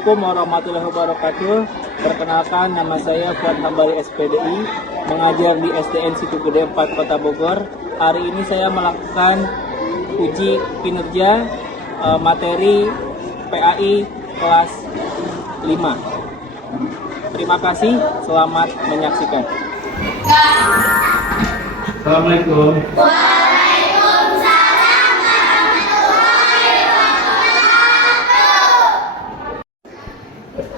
Assalamualaikum warahmatullahi wabarakatuh. Perkenalkan, nama saya Fuad Hambali SPDI, mengajar di SDN Situ Gede 4 Kota Bogor. Hari ini saya melakukan uji kinerja materi PAI kelas 5. Terima kasih, selamat menyaksikan. Assalamualaikum.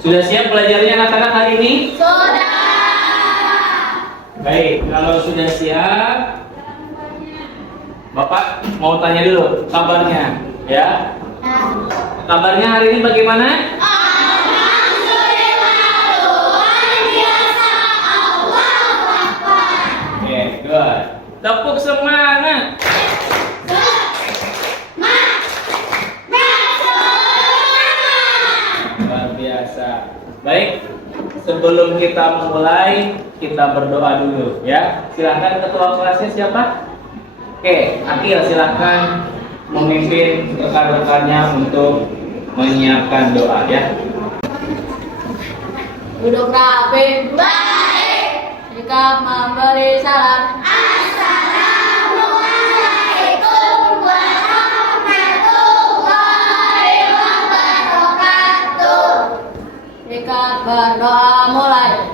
Sudah siap belajarnya anak-anak hari ini? Sudah. Baik, kalau sudah siap, Bapak mau tanya dulu kabarnya, ya? Kabarnya hari ini bagaimana? Oke, good. Tepuk semangat. Luar biasa. Baik, sebelum kita memulai, kita berdoa dulu, ya. Silahkan ketua kelasnya siapa? Oke, Akil silahkan memimpin rekan-rekannya untuk menyiapkan doa, ya. Duduk rapi. Baik. Jika memberi salam. Assalamualaikum warahmatullahi wabarakatuh. Jika berdoa mulai.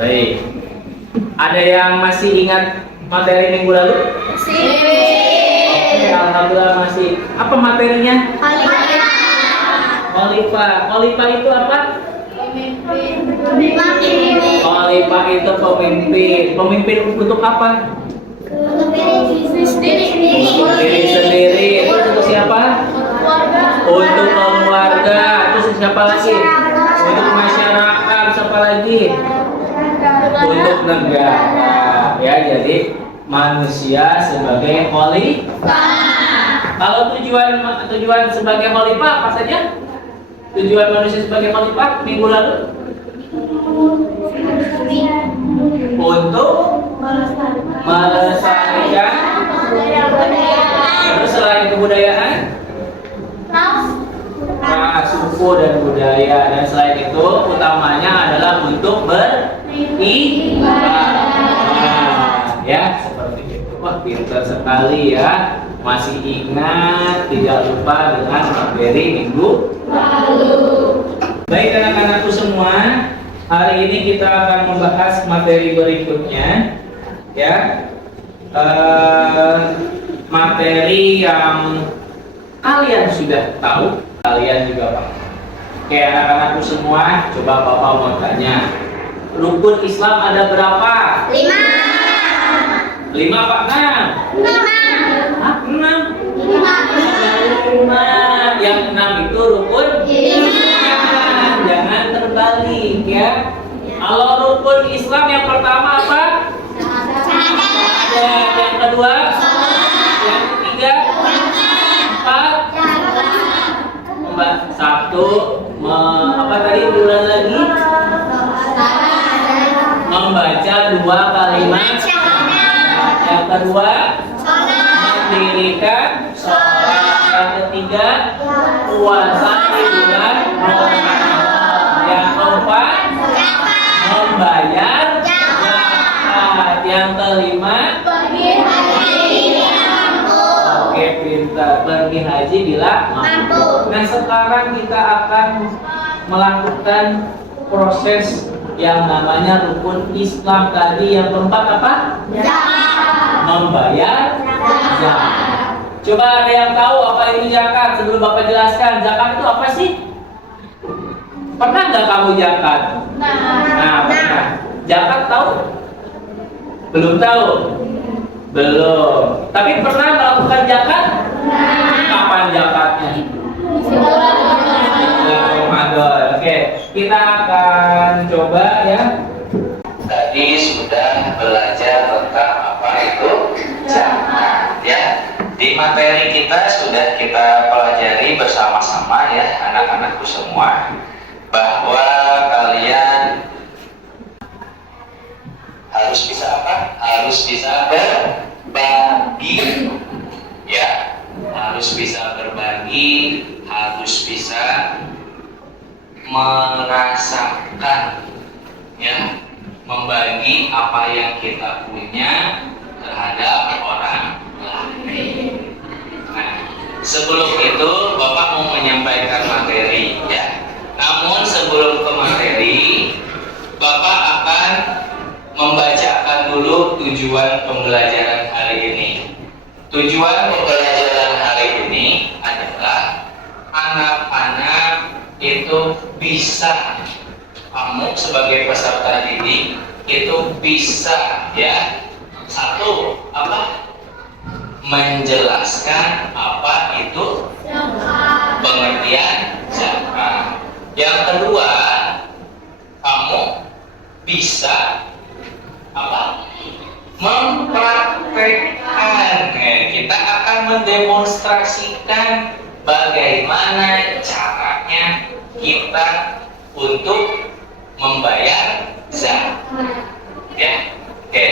Baik. Ada yang masih ingat materi minggu lalu? Oke, alhamdulillah masih. Apa materinya? Khalifah. Khalifah itu apa? Khalifah itu pemimpin. Pemimpin untuk apa? Untuk diri sendiri. Itu untuk siapa? Untuk keluarga. Terus siapa lagi? Untuk masyarakat. Siapa lagi? Untuk negara, ya. Jadi manusia sebagai khalifah. Kalau tujuan sebagai khalifah apa saja? Tujuan manusia sebagai khalifah minggu lalu untuk melestarikan. Terus selain kebudayaan, suku dan budaya, dan selain itu utamanya adalah untuk beribadah, ya, seperti itu. Wah, pintar sekali ya, masih ingat, tidak lupa dengan materi minggu lalu. Baik anak-anakku semua, hari ini kita akan membahas materi berikutnya, ya. Materi yang kalian sudah tahu, kalian juga paham. Oke, anak-anakku semua, coba Bapak mau tanya, rukun Islam ada berapa? 5. 5 apa 6? 6. Yang 6 itu rukun Islam. Jangan terbalik, ya. Kalau rukun Islam yang pertama apa? Yang kedua? Yang ketiga? 4? 1. Apa tadi diulang lagi? Membaca 2 kalimat. Yang kedua, mendirikan sholat. Yang ketiga, puasa di bulan Ramadan. Yang keempat, membayar zakat. Yang kelima, Pergi haji bila mampu. oke, pintar, pergi haji bila mampu. Nah, sekarang kita akan melakukan proses yang namanya rukun Islam tadi. Yang keempat apa? membayar zakat. Coba ada yang tahu apa itu zakat? Sebelum Bapak jelaskan, zakat itu apa sih? Pernah nggak kamu zakat? Nah, pernah. Zakat tahu? Belum tahu? Belum. Tapi pernah melakukan zakat? Kapan zakatnya? Ramadan. Oke, kita akan coba ya. Tadi sudah belajar tentang apa itu zakat ya. Di materi kita sudah kita pelajari bersama-sama ya anak-anakku semua bahwa kalian harus bisa apa? Harus bisa berbagi ya. Harus bisa berbagi, harus bisa merasakan ya, membagi apa yang kita punya terhadap orang lain. Nah, sebelum itu Bapak mau menyampaikan materi ya. Namun sebelum ke materi, Bapak akan membacakan dulu tujuan pembelajaran hari ini. Tujuan pembelajaran hari ini adalah anak-anak itu bisa, kamu sebagai peserta didik itu bisa ya, satu apa? Menjelaskan apa itu pengertian zakat. Yang kedua, kamu bisa apa? Mempraktekkan. Kita akan mendemonstrasikan bagaimana caranya kita untuk membayar zakat. Ya, oke.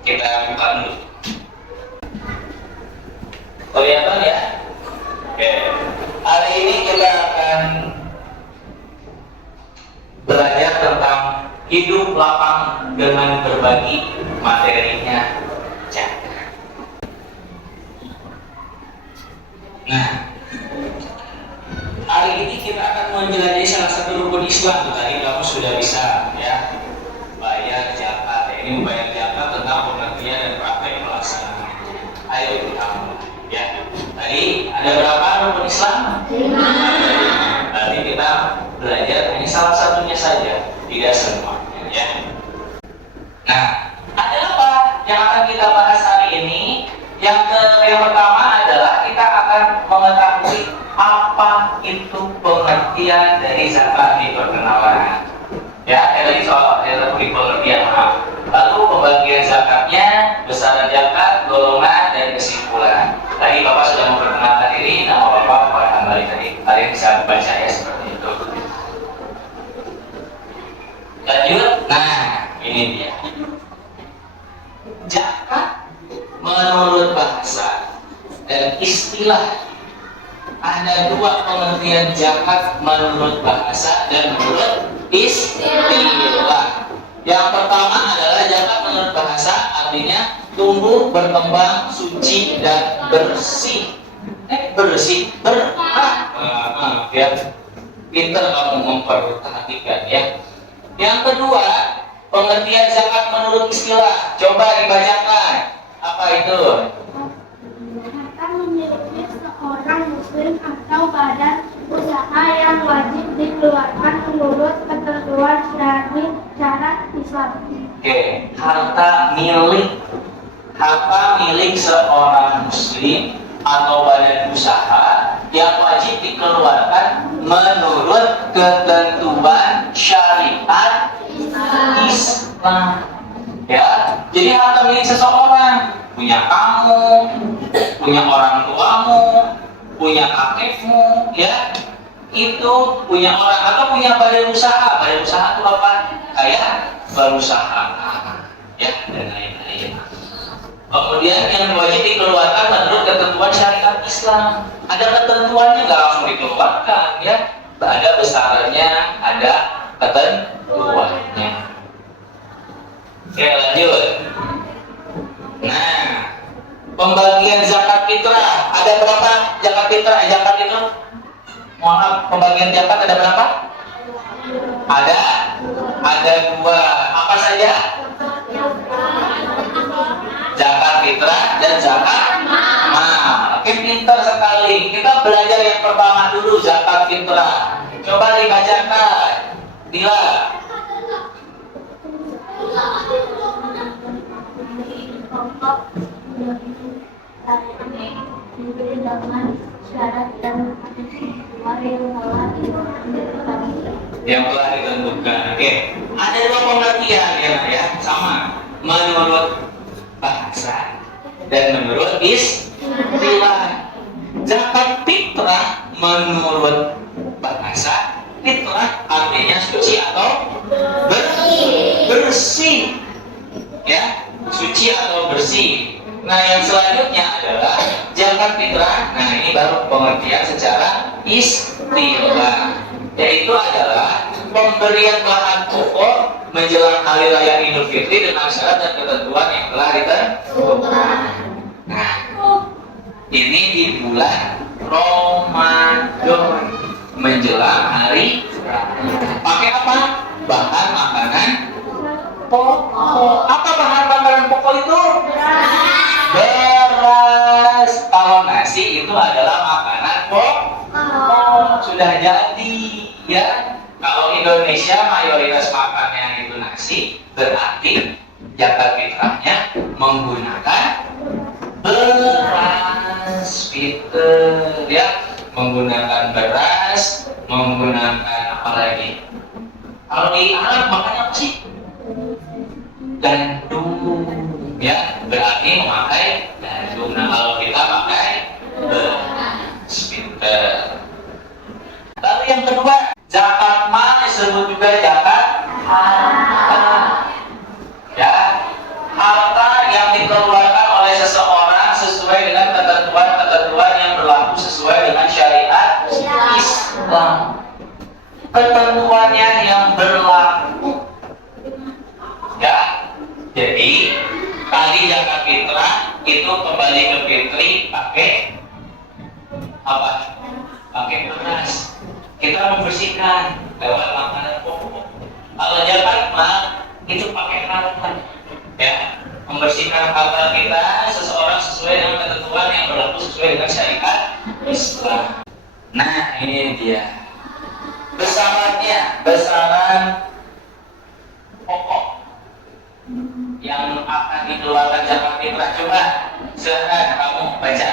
Kita buka dulu. Kelihatan ya? Oke. Hari ini kita akan belajar tentang hidup lapang dengan berbagi, materinya zakat. Nah, hari ini kita akan menjelajahi salah satu rukun Islam. Tadi kamu sudah bisa ya bayar zakat. Ini membayar zakat tentang pengertian dan praktek pelaksanaan. Ayo kita mulai ya. Tadi ada berapa rukun Islam? 5. Nanti kita belajar ini salah satunya saja, tidak semuanya ya. Nah, ada apa yang akan kita bahas hari ini? Yang pertama adalah kita akan mengetahui apa itu pengertian dari zakat di perkenalan. Ya, tadi soal pengertian. Lalu pembagian zakatnya, besaran zakat, golongan dan kesimpulan. Tadi Bapak sudah memperkenalkan diri, nama Bapak Pak Hambali tadi. Kalian bisa baca ya seperti itu. Lanjut. Nah, ini dia. Zakat menurut bahasa dan istilah, ada dua pengertian zakat menurut bahasa dan menurut istilah. Yang pertama adalah zakat menurut bahasa, artinya tumbuh, berkembang, suci dan bersih. Bersih, ya. Pinter kamu memperhatikan ya. Yang kedua, pengertian zakat menurut istilah. Coba dibacakan. Apa itu? Harta memiliki seorang muslim atau badan usaha yang wajib dikeluarkan menurut ketentuan syar'i syarat Islam. Oke, harta milik seorang muslim atau badan usaha yang wajib dikeluarkan menurut ketentuan syariat Islam. Ya, jadi harta milik seseorang, punya kamu, punya orang tuamu, punya kakekmu, ya, itu punya orang atau punya badan usaha. Badan usaha itu apa? Kayak berusaha, ya, dan lain-lain. Kemudian yang wajib dikeluarkan menurut ketentuan syariat Islam. Ada ketentuannya, nggak langsung dikeluarkan, ya. Ada besarannya, ada ketentuannya. Oke, lanjut. Nah, pembagian zakat fitrah ada berapa? Zakat fitrah, zakat itu, mohon pembagian zakat ada berapa? Ada 2. Apa saja? Zakat dan zakat mal. Oke, pintar sekali. Kita belajar yang pertama dulu, zakat fitrah. Coba dibacakan. Dila. Syarat dan Yang telah ditentukan. Oke, ada dua pengertian ya, sama menurut bahasa dan menurut istilah. Zakat fitrah menurut bahasa, fitrah artinya suci atau bersih, ya, suci atau bersih. Nah, yang selanjutnya adalah zakat fitrah. Nah, ini baru pengertian secara istilah, yaitu adalah pemberian bahan pokok menjelang hari raya Idul Fitri dengan syarat dan ketentuan yang telah ditentukan. Nah, ini di bulan Ramadan menjelang hari raya. Pakai apa? Bahan makanan pokok. Apa bahan makanan pokok itu? Beras. Kalau nasi itu adalah makanan pokok. Sudah jadi, ya. Kalau Indonesia mayoritas makannya itu nasi, berarti zakat fitrahnya menggunakan beras fitr, ya, menggunakan beras, menggunakan apa lagi? Kalau di Arab makannya apa sih? Gandum, ya, berarti memakai gandum. Nah, kalau kita pakai beras fitr. Lalu yang kedua, zakat mal disebut juga zakat harta. Ya, harta yang dikeluarkan oleh seseorang sesuai dengan ketentuan-ketentuan yang berlaku sesuai dengan syariat Islam. Ketentuannya yang berlaku. Ya, jadi tadi zakat fitrah itu kembali ke fitri pakai apa? Pakai beras. Kita membersihkan lewat makanan pokok. Kalau zakat mal itu pakai harta, ya, membersihkan harta kita seseorang sesuai dengan ketentuan yang berlaku sesuai dengan syariat Islam. Nah, ini dia besarannya, besaran pokok yang akan dikeluarkan zakat fitrah. Coba silakan kamu baca.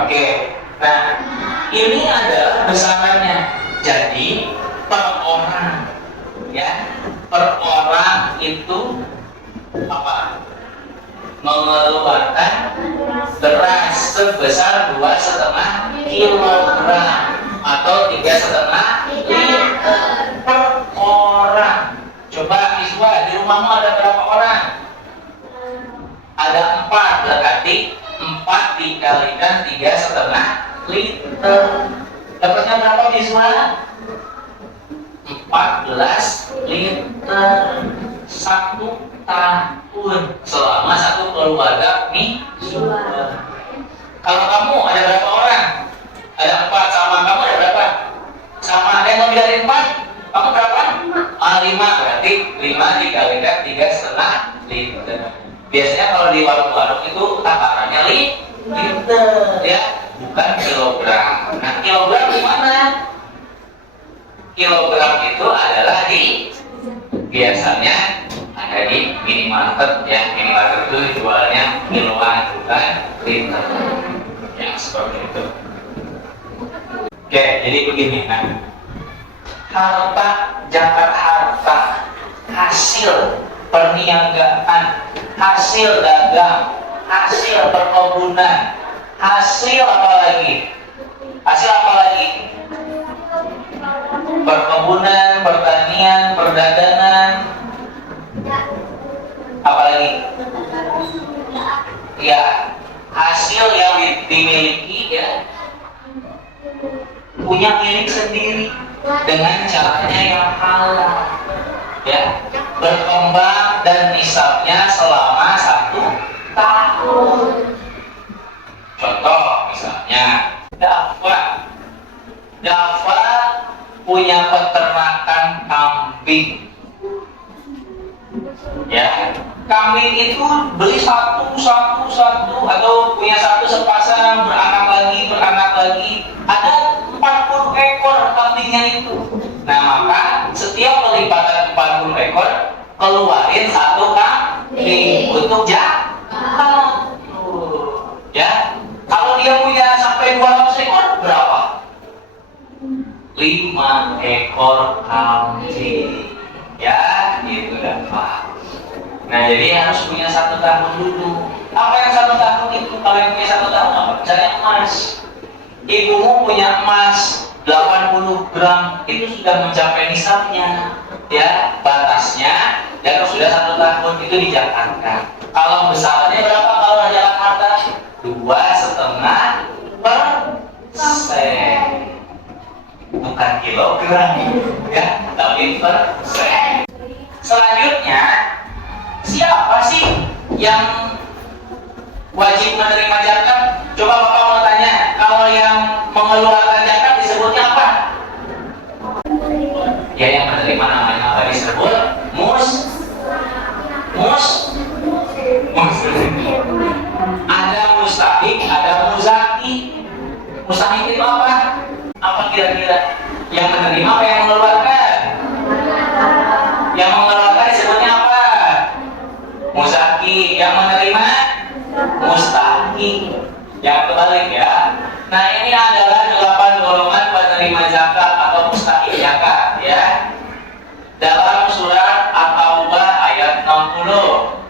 Oke, nah ini adalah besarannya. Jadi per orang, ya, per orang itu apa? Mengeluarkan beras sebesar 2,5 kilogram atau 3,5 liter per orang. Coba siswa, di rumahmu ada berapa orang? Ada 4, berarti 4 dikalikan 3,5 liter. Dapatnya berapa siswa? 14 liter 1 tahun selama satu keluarga siswa. Kalau kamu ada berapa orang? Ada 4, sama kamu ada berapa? Sama, ada yang lebih dari 4? Kamu berapa? 5, berarti 5 dikalikan 3,5 liter. Biasanya kalau di warung-warung itu takarannya liter, ya, bukan kilogram. Nah, kilogram di mana? Kilogram itu adalah di biasanya ada di minimarket, ya. Minimarket itu jualnya kiloan, bukan liter, yang seperti itu. Oke, jadi begini. Nah, harta, zakat harta, hasil perniagaan, hasil dagang, hasil perkebunan, hasil apa lagi? Hasil apa lagi? Perkebunan, pertanian, perdagangan, apa lagi? Ya, hasil yang dimiliki, ya, punya milik sendiri dengan caranya yang halal, ya, berkembang dan nisabnya selama 1 tahun. Contoh misalnya dakwah punya peternakan kambing. Ya, kambing itu beli satu atau punya satu sepasang, beranak lagi. Ada 40 ekor kambingnya itu. Nah, maka setiap pelipatan 40 ekor keluarin satu kambing untuk jantan. Ya, kalau dia punya sampai 200 ekor berapa? 5 ekor kambing. Ya, gitu dapat. Nah, jadi harus punya 1 tahun dulu. Apa yang 1 tahun itu? Kalau yang punya 1 tahun apa? Misalnya emas. Ibumu punya emas 80 gram, itu sudah mencapai nisabnya, ya, batasnya, dan sudah 1 tahun itu dijakatkan. Kalau besarnya berapa kalau Jakarta? 2,5%. Bukan kilogram, ya, tapi persen. Selanjutnya, siapa sih yang wajib menerima zakat? Coba Bapak mau tanya, kalau yang mengeluarkan zakat disebutnya apa? Ya, yang menerima namanya apa disebut? Ada mustahik, ada muzaki. Mustahik itu apa? Apa kira-kira? Yang menerima apa yang mengeluarkan? Yang mengeluarkan disebutnya apa? Muzaki. Yang menerima? Mustahik. Yang kebalik ya. Nah, ini adalah 8 golongan penerima zakat atau mustahik zakat ya. Dalam surat At-Taubah ayat 60,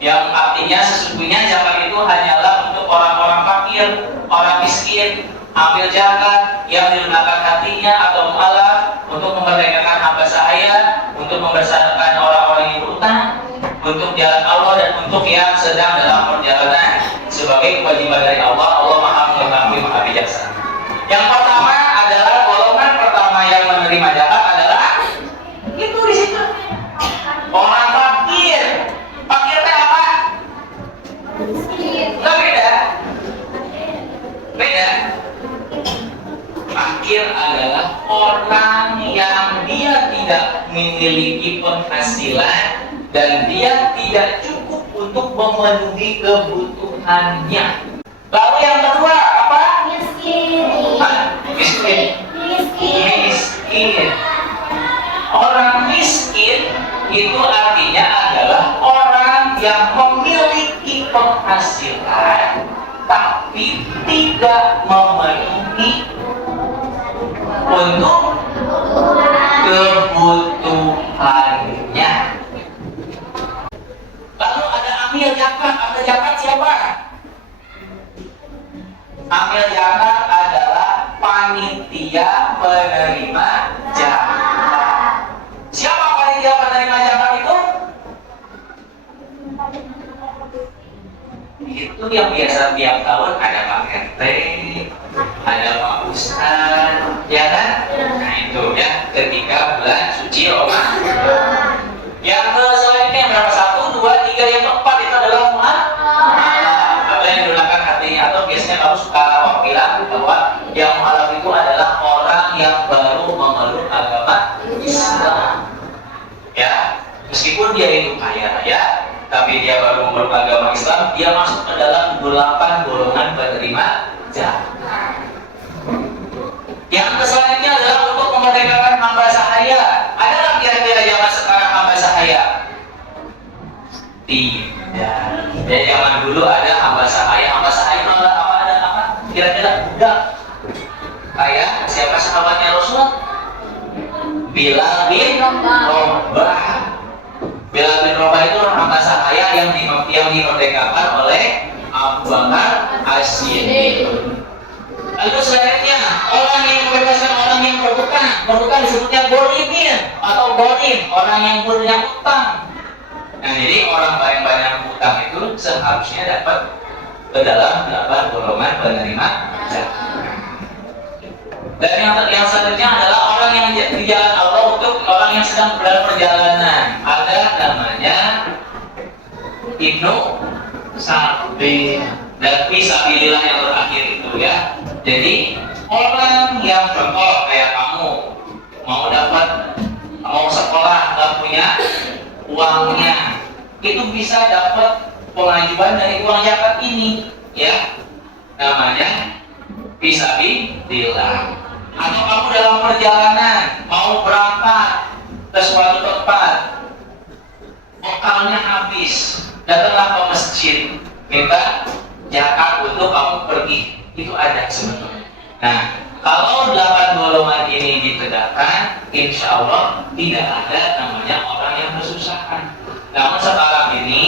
yang artinya sesungguhnya zakat itu hanyalah untuk orang-orang fakir, orang miskin. Ambil zakat yang dilunakkan hatinya atau mu'alaf untuk memerdekakan hamba sahaya, untuk membesarkan orang-orang yang berutang, untuk jalan Allah, dan untuk yang sedang dalam perjalanan sebagai kewajiban dari Allah. Allah Maha Mengetahui, Maha Bijaksana. Yang pertama adalah golongan pertama yang menerima zakat adalah itu di situ orang fakir. Fakir itu apa? Enggak beda. Beda. Fakir adalah orang yang dia tidak memiliki penghasilan dan dia tidak cukup untuk memenuhi kebutuhannya. Lalu yang kedua apa? Miskin. Orang miskin itu artinya adalah orang yang memiliki penghasilan tapi tidak memenuhi untuk kebutuhannya. Lalu ada amil zakat. Amil zakat siapa? Amil zakat adalah panitia penerima zakat. Siapa panitia penerima zakat itu? Itu yang biasa tiap tahun ada Pak RT, ada Pak Ustadz, ya kan? Nah itu ya, ketika bulan suci Ramadan. Yang selanjutnya berapa? 1, 2, 3, yang keempat itu adalah mu'alaf. Ada yang digunakan hatinya, atau biasanya kalau suka orang bilang bahwa yang mu'alaf itu adalah orang yang baru memeluk agama Islam. Ya, meskipun dia itu kaya raya, tapi dia baru memeluk agama Islam, dia masuk ke dalam 8 golongan penerima zakat. Yang selanjutnya adalah untuk memerdekakan hamba sahaya. Adakah kira-kira zaman sekarang hamba sahaya? Tidak. Ya, zaman dulu ada hamba sahaya. Hamba sahaya itu adalah apa? Ada apa? Kira-kira budak. Kayak siapa sahabatnya Rasul? Bilal bin Rabah. Bilal bin Rabah itu hamba sahaya yang dimerdekakan oleh Abu Bakar As-Siddiq. Lalu selanjutnya orang yang membebaskan orang yang berhutang disebutnya gorimin atau gorim, orang yang punya utang. Nah, jadi orang paling banyak utang itu seharusnya dapat ke dalam 8 golongan penerima zakat. Dan yang selanjutnya adalah orang yang di jalan Allah, untuk orang yang sedang dalam perjalanan. Ada namanya Ibnu Sabil dan Fisabilillah yang terakhir itu ya. Jadi orang yang contoh kayak kamu nggak punya uangnya, itu bisa dapat pengajuan dari uang zakat ini, ya, namanya fisabilillah. Atau kamu dalam perjalanan mau berangkat ke suatu tempat, bekalnya habis, datanglah ke masjid, minta zakat untuk kamu pergi, itu ada sebenarnya. Nah, kalau 8 golongan ini ditegakkan, insya Allah tidak ada namanya orang yang kesusahan. Namun sekarang ini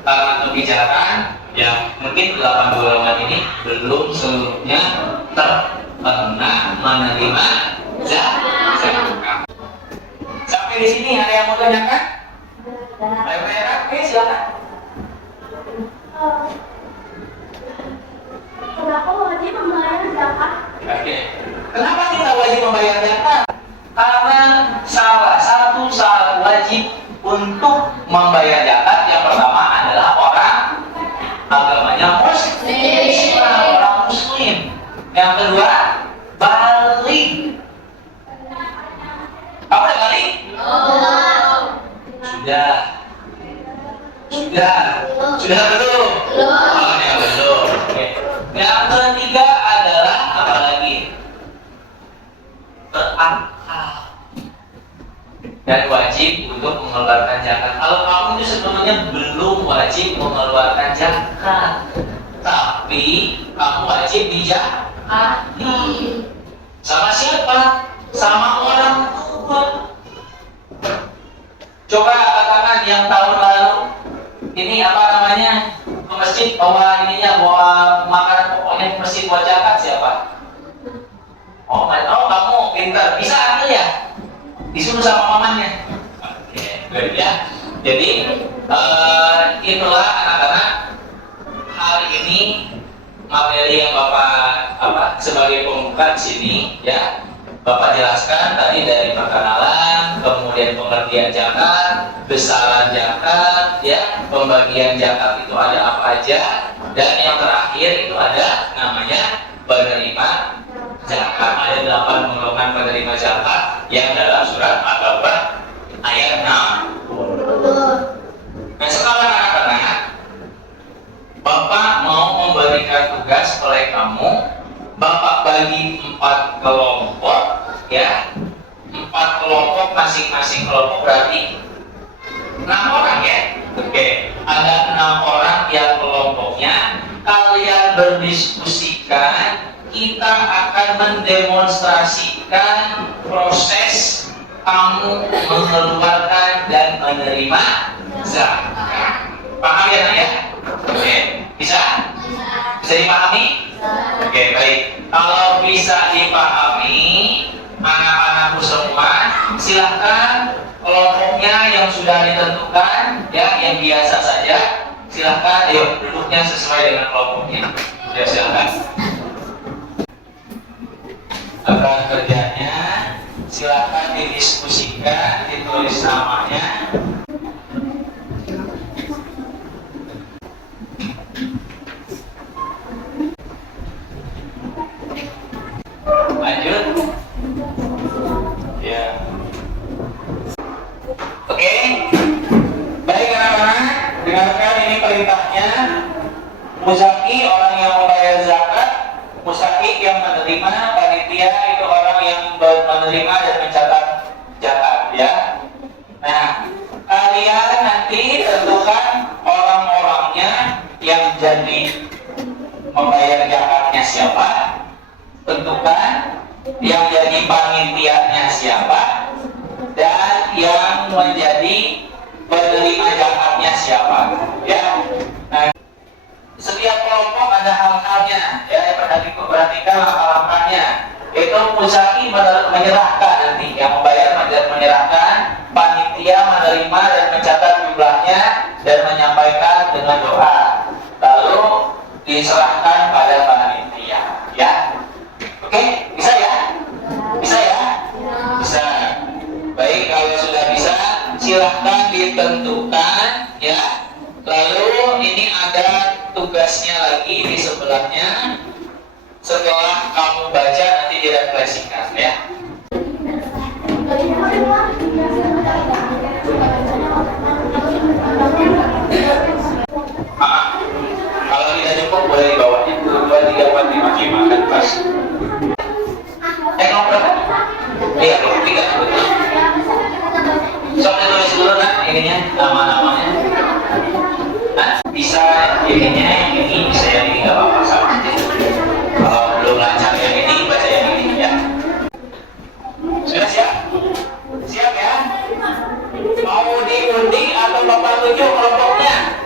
karena kebijakan, ya mungkin 8 golongan ini belum seluruhnya terkena menerima zakat. Sampai di sini ada yang mau tanyakan? Ayo Vera, oke silakan. Kenapa wajib membayar zakat? Oke. Kenapa kita wajib membayar zakat? Karena salah satu syarat wajib untuk membayar zakat yang pertama adalah orang agamanya Muslim, orang Muslim. Yang kedua, balik. Apa yang balik? Sudah belum? Oh, ya belum. Oke. Yang ketiga adalah apa lagi? Berakal dan wajib untuk mengeluarkan zakat. Kalau kamu itu sebenarnya belum wajib mengeluarkan zakat, tapi kamu wajib dizakati. Sama siapa? Sama orang tua. Coba katakan yang tahun lalu ini apa namanya ke masjid bawa ininya, bawa makanan pokoknya ke masjid buat zakat siapa? Oh kamu pintar, bisa ambil ya? Disuruh sama mamanya. Oke, good ya. Jadi itulah anak-anak hari ini materi yang Bapak sebagai pembuka di sini ya. Bapak jelaskan tadi dari perkenalan, kemudian pengertian zakat, besaran zakat, ya, pembagian zakat itu ada apa aja, dan yang terakhir itu ada namanya penerima zakat. Ada 8 golongan penerima zakat yang dalam surat At-Taubah ayat 6. Nah sekarang anak-anak, Bapak mau memberikan tugas oleh kamu. Bapak bagi 4 kelompok, ya, 4 kelompok, masing-masing kelompok berarti 6 orang ya. Oke, ada 6 orang yang kelompoknya. Kalian berdiskusikan, kita akan mendemonstrasikan proses kamu mengeluarkan dan menerima zakat. Paham ya nak ya? Oke, bisa? Bisa dipahami? Oke, baik. Kalau bisa dipahami, anak-anakku semua, silahkan kelompoknya yang sudah ditentukan, ya, yang biasa saja, silahkan, ayo duduknya sesuai dengan kelompoknya. Ya, silahkan. Apa kerjanya? Silahkan didiskusikan, ditulis namanya. Lanjut. Ya. Oke. Baik anak-anak, dengarkan ini perintahnya. Muzaki orang yang membayar zakat, musaki yang menerima, panitia itu orang yang menerima dan mencatat zakat, ya. Nah, kalian nanti tentukan orang-orangnya yang jadi membayar zakatnya siapa. Tentukan yang jadi panitianya siapa dan yang menjadi penerima zakatnya siapa, ya. Nah, setiap kelompok ada hal-halnya, ya. Perhatikan hal-halnya. Itu muzaki menyerahkan nanti, yang membayar menyerahkan, panitia menerima dan mencatat jumlahnya dan menyampaikan dengan doa, lalu diserahkan pada panitia, ya. Oke, bisa ya? Bisa ya? Bisa. Baik, kalau sudah bisa, silahkan ditentukan, ya. Lalu ini ada tugasnya lagi di sebelahnya. Setelah kamu baca nanti direfleksikan, ya. ininya nama-namanya? Nah, bisa ininya yang ini, bisa yang ini nggak apa-apa sama aja. Kalau belum lancar yang ini, baca yang ini ya. Sudah siap? Siap ya? Mau diundi atau Bapak tunjuk kelompoknya?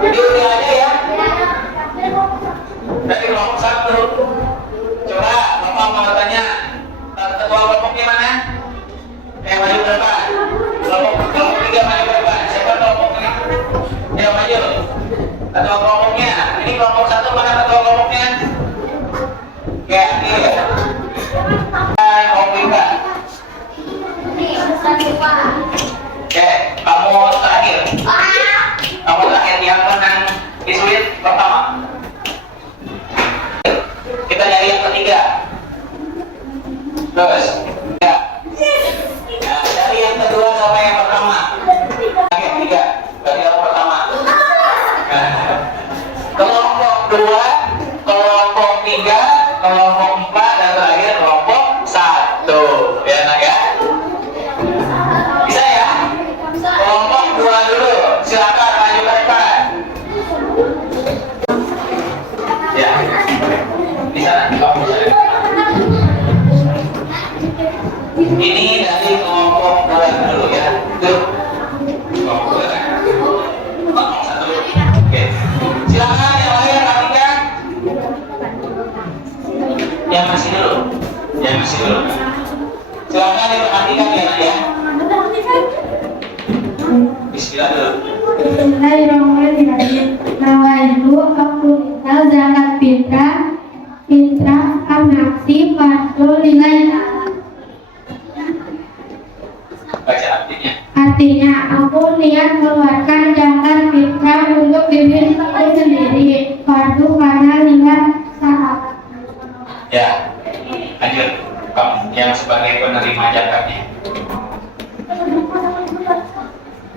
Diundi aja ya. Dari kelompok 1. Coba Bapak mau tanya, ketua kelompoknya mana? Maju ke depan. Kelompok 3 maju ke depan. Siapa kelompoknya? Ya maju. Ketua kelompoknya. Ini kelompok 1 mana ketua kelompoknya? Ya, ini ya. Kelompok 3. Oke, kamu terakhir. Kamu terakhir yang menang di sulit pertama. Kita nyari yang ketiga. Terus, ya. Nah, dari yang kedua sampai yang pertama. Yang ketiga, dari yang pertama. Kelompok 2, kelompok 3, kelompok 4, dan terakhir kelompok 1. Ya, nak ya? Bisa ya? Kelompok 2 dulu, silakan maju ke depan. Ya, di sana, kamu bisa. Ini dari kelompok 2 dulu ya. Tuh. Kelompok 2 kan? Kelompok 1. Oke. Silakan yang lain rapikan. Yang masih dulu. Yang masih dulu. Silakan diperhatikan ya, Nak ya. Bismillah dulu. Bismillahirrahmanirrahim. Nawaitu aku zakat fitrah an-nafsi fardhu lillahi ta'ala. Baca artinya. Artinya, aku niat mengeluarkan zakat fitrah untuk diri aku sendiri, fardu karena lillah sahabat. Ya. Lanjut. Kamu yang sebagai penerima zakatnya.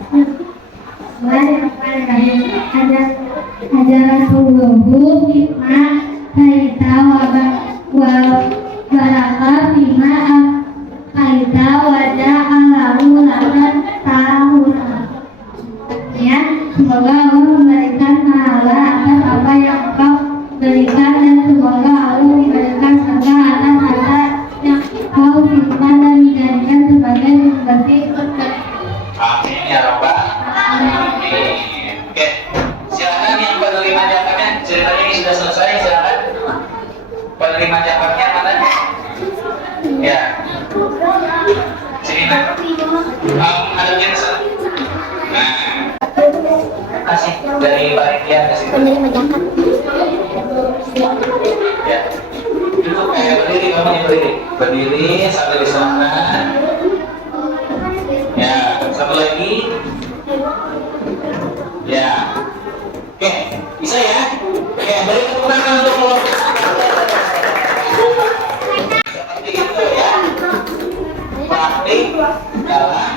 Bismillahirrahmanirrahim. Ajaran suluhu hikmah kaita wa baraka bima kaita wajah alahu lakan tahun. Ya, semoga Allah memberikan pahala atas apa yang engkau berikan dan semoga Allah memberikan surga atas harta yang engkau simpan dan menjadikan sebagai pembersih surga. Amin ya Rabbal Alamin. Oke, silakan yang penerima zakatnya. Ceritanya ini sudah selesai. Silakan penerima zakatnya mana? Ya. Sini nak. Ada yang sana. Nah, kasih dari panitia kasih. Penerima zakat. Ya. Duduk kayak berdiri, kamu yang berdiri. Berdiri sambil diserahkan. Ya, satu lagi. Ya. Oke, bisa ya? Oke, beri tepuk tangan untuk kelompok. Seperti itu ya. Praktik dalam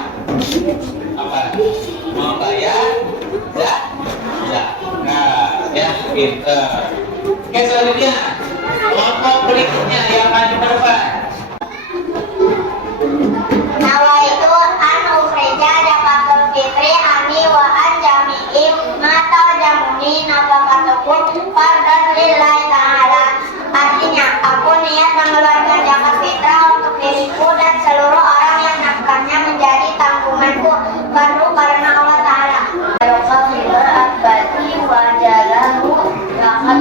apa? Membayar zakat. Nah, ya, pinter. Oke, selanjutnya kelompok berikutnya yang maju ke depan. Nawaitu an ukhrija zakatul fitri ani wa an jami'im mata jamuni nafaqatukum fardan lillahi ta'ala. Artinya, aku niat mengeluarkan zakat fitrah untuk diriku dan seluruh orang yang nafkahnya menjadi tanggunganku fardu karena Allah Ta'ala. Barokahillah abadi wa jalahu lakat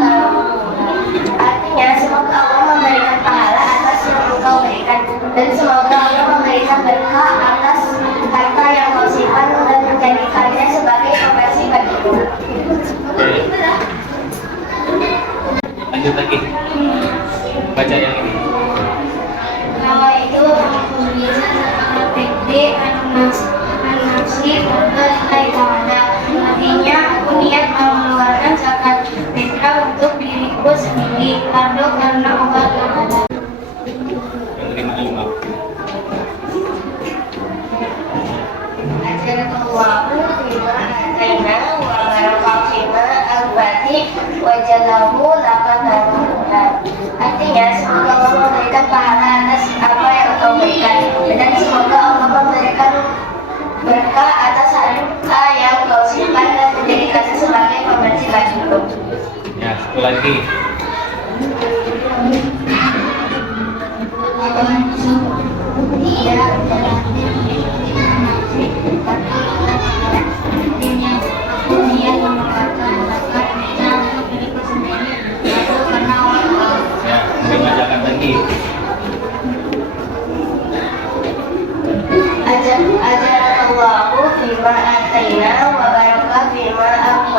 Artinya, semoga Allah memberikan pahala atas yang engkau berikan dan semoga Allah memberikan berkah atas harta yang kau simpan dan menjadikannya sebagai pembersih bagimu. Lanjut lagi. Baca yang ini. Nawaitu bisa zakatul fitri an-nafsi lillahi ta'ala. Artinya, aku niat mengeluarkan zakat fitrah untuk diriku sendiri fardu karena Allah Ta'ala. Penerima ilmu. Ajarallahu bima ataina wa barakahina al-bati wa jalahu lakan harunan. Artinya, semoga Allah memberikan pahala atas apa yang engkau berikan dan semoga Allah memberikan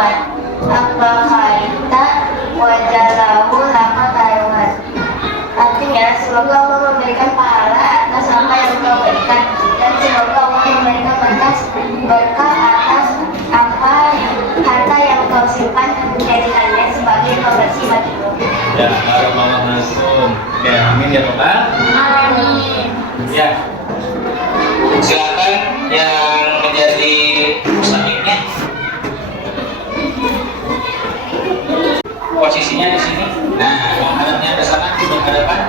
tayuan. Apa kaita wajalahu lama tayuan. Artinya semoga Allah memberikan pahala atas apa yang Engkau berikan, dan semoga Allah memberikan berkah atas apa harta yang Engkau simpan dan menjadikannya sebagai pembersih bagimu. Ya, barakallahu fikum. Oke, amin ya Bapak. Amin. Ya. Silakan yang menjadi muslimnya. Posisinya di sini. Nah, menghadapnya ke sana, menghadapan.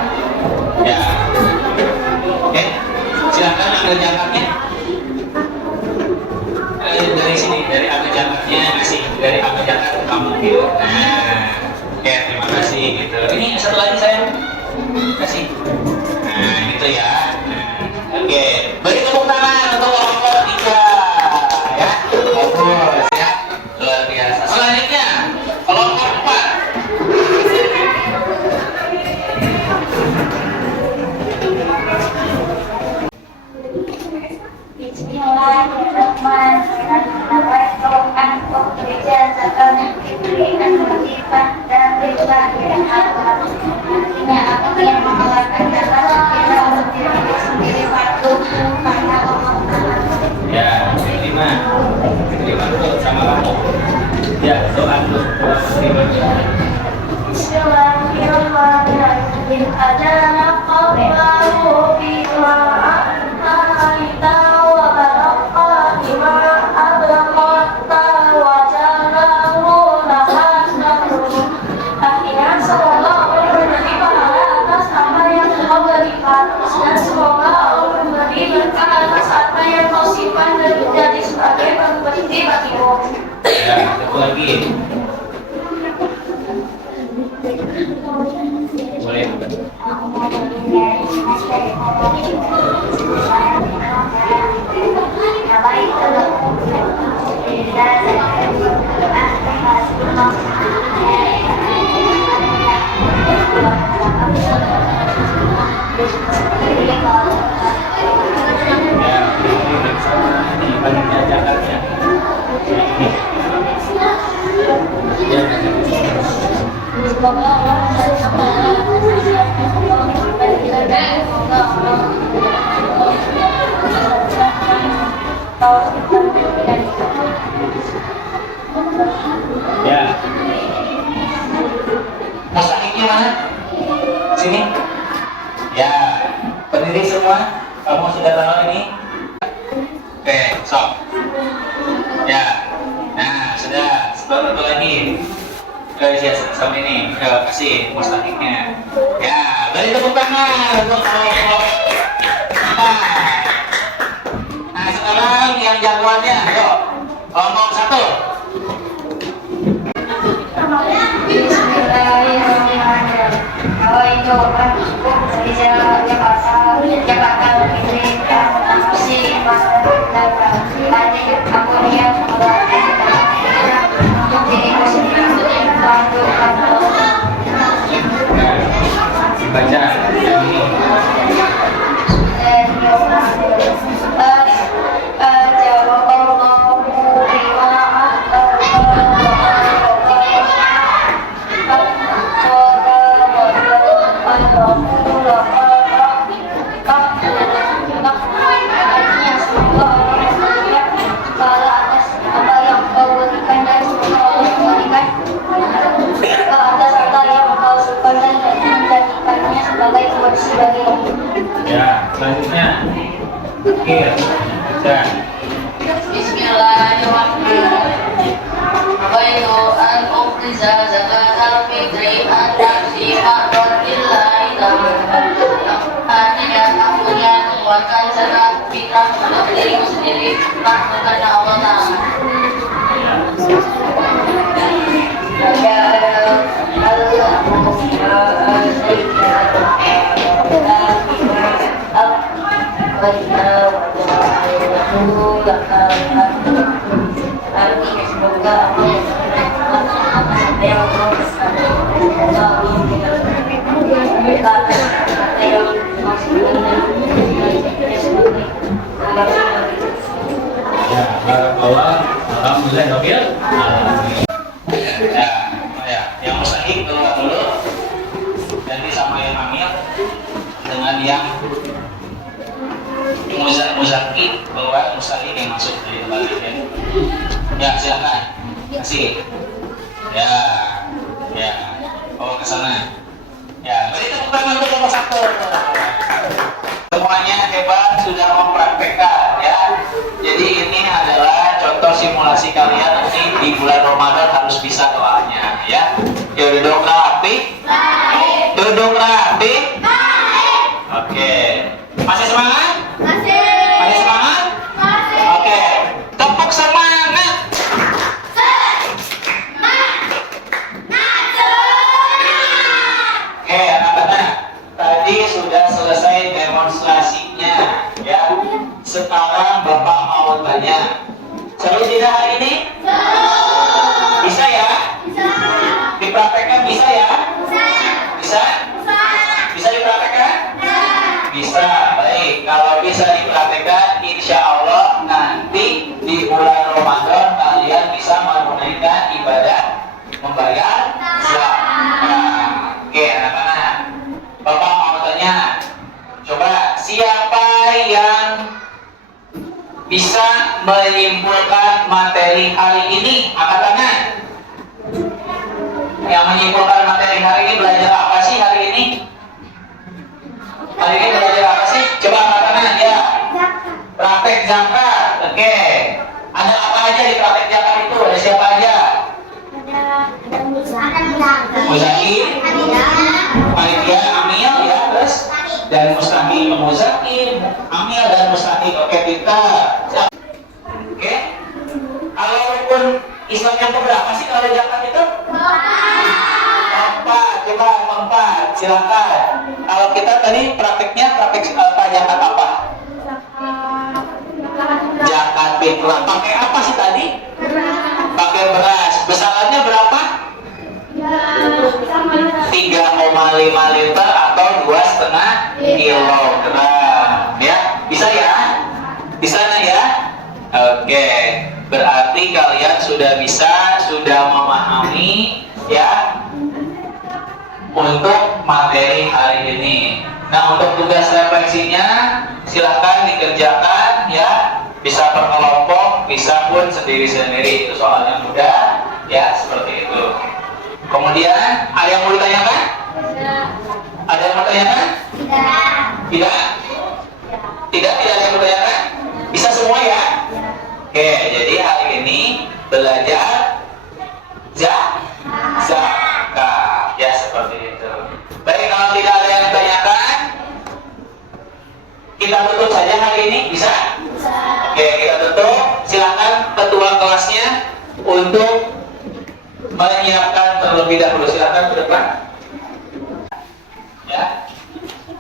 Ya. Oke. Silakan ambil jamaknya. Dari sini, dari ambil jamaknya masih dari ambil jamak kamu gitu. Nah, oke, terima kasih gitu. Ini satu lagi saya kasih. Nah, gitu ya. Oke, beri tepuk tangan untuk kelompok 3 ya. Bagus ya. Luar biasa. Selanjutnya kelompok 4. Artinya apa yang mengeluarkan zakat kita untuk diri sendiri fardu karena Allah. Ya, terima dulu sama kamu. Ya, doa dulu. Terima. Bismillahirrahmanirrahim. Adana qawlahu bima ataita wa barakati ma adraqata wa jalahu lahasnahu. Akhirnya semoga Allah memberi pahala atas apa yang Kau berikan, dan semoga Allah memberi berkah atas apa yang Kau simpan dan menjadi sebagai pembersih bagimu. Ya, satu lagi. Boleh. Ya, ini bersama ini bagian zakatnya. Ya, Semoga Allah ya. Mustahiknya mana? Sini. Ya, berdiri semua. Kamu sudah tahu ini? Oke, sok. Ya. Nah, sudah. Sebelum itu lagi. Ya, sama ini. Kasih mustahiknya. Ya, beri tepuk tangan untuk kelompok. Nah, sekarang yang jagoannya, ayo. Kelompok 1. Bismillahirrahmanirrahim. Kalau itu kan bisa Jakarta Fitri masih tadi kemudian untuk dirimu sendiri bantu Baca yang ini. Ya, selanjutnya. Oke, baca. Bismillahirrahmanirrahim. Baitu an ukhriza zakatal fitri an taksima lillahi ta'ala. Artinya aku yang mengeluarkan zakat fitrah untuk dirimu sendiri karena Allah Ta'ala. Ya, barakallah. Alhamdulillah, Nofil. Ya, ya, yang mustahil keluar dulu. Ganti sama yang amil dengan yang muzaki bahwa mustahil yang masuk dari tempat ini. Ya, silakan. Kasih. Ya, ya. Oh, ke sana. Ya, beri tepuk tangan untuk nomor 1. Semuanya hebat, sudah mempraktekkan ya. Jadi ini adalah contoh simulasi kalian nanti di bulan Ramadan harus bisa doanya ya. Yuk duduk rapi. Baik. Duduk rapi. Baik. Oke. Masih semangat? Masih. Masih semangat? Masih. Oke. Tepuk semangat. Oke, anak-anak. Tadi sudah selesai demonstrasinya ya. Sekarang Bapak mau tanya, seru tidak hari ini? Bisa ya? Bisa. Dipraktekkan bisa ya? Bisa. Bisa? Bisa. Bisa dipraktekkan? Bisa. Baik, kalau bisa dipraktekkan, insya Allah nanti di bulan Ramadan kalian bisa menunaikan ibadah membayar zakat. Oke, anak-anak. Bapak mau tanya, coba siapa yang bisa menyimpulkan materi hari ini? Angkat tangan. Yang menyimpulkan materi hari ini belajar apa sih hari ini? Hari ini belajar apa sih? Coba angkat tangan ya. Praktek zakat. Oke. Ada apa aja di praktek zakat itu? Ada siapa aja? Muzaki, panitia, amil ya, terus dan mustahil, muzaki, amil dan mustahil. Oke, kita. Oke. Kalau rukun Islam yang keberapa sih kalau zakat itu? 4. Coba 4. Silakan. Kalau kita tadi prakteknya praktek apa zakat apa? Zakat fitrah. Pakai apa sih tadi? Pakai beras. Besarannya berapa? 3,5 liter atau 2,5 kilogram. Ya, bisa ya? Di sana ya? Oke. Berarti kalian sudah bisa, sudah memahami ya untuk materi hari ini. Nah, untuk tugas refleksinya silahkan dikerjakan ya. Bisa per kelompok, bisa pun sendiri-sendiri. Itu soalnya mudah ya, seperti itu. Kemudian ada yang mau ditanyakan? Tidak. Ada yang mau ditanyakan? Tidak. Tidak? Tidak ada yang mau ditanyakan? Bisa semua ya? Oke, jadi hari ini belajar zakat ya, seperti itu. Baik, kalau tidak ada yang ditanyakan, kita tutup saja hari ini, bisa? Bisa. Oke, kita tutup. Silakan ketua kelasnya untuk menyiapkan terlebih dahulu. Silakan ke depan. Ya.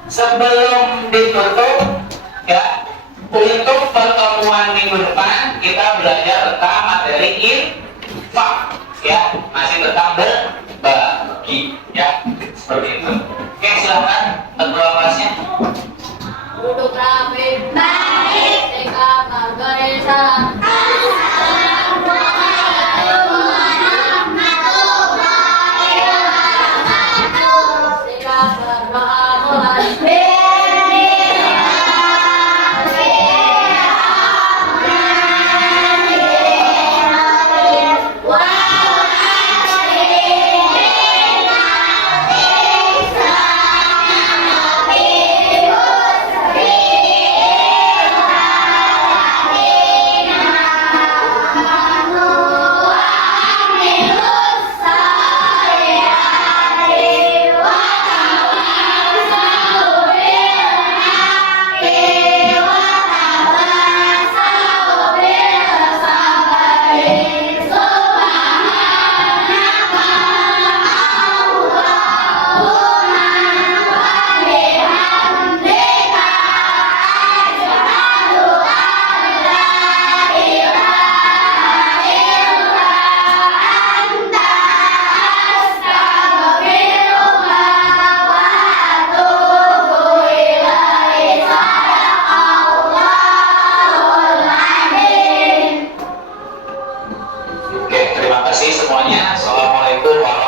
Sebelum ditutup, ya, untuk pertemuan minggu depan kita belajar tentang materi infak, ya, masih tentang berbagi, ya, seperti itu. Oke, silakan ketua kelasnya. Duduk rapi. Baik. Sikap barisan. Assalamualaikum warahmatullahi wabarakatuh. Sikap berdoa. kasih semuanya. Assalamualaikum warahmatullahi wabarakatuh.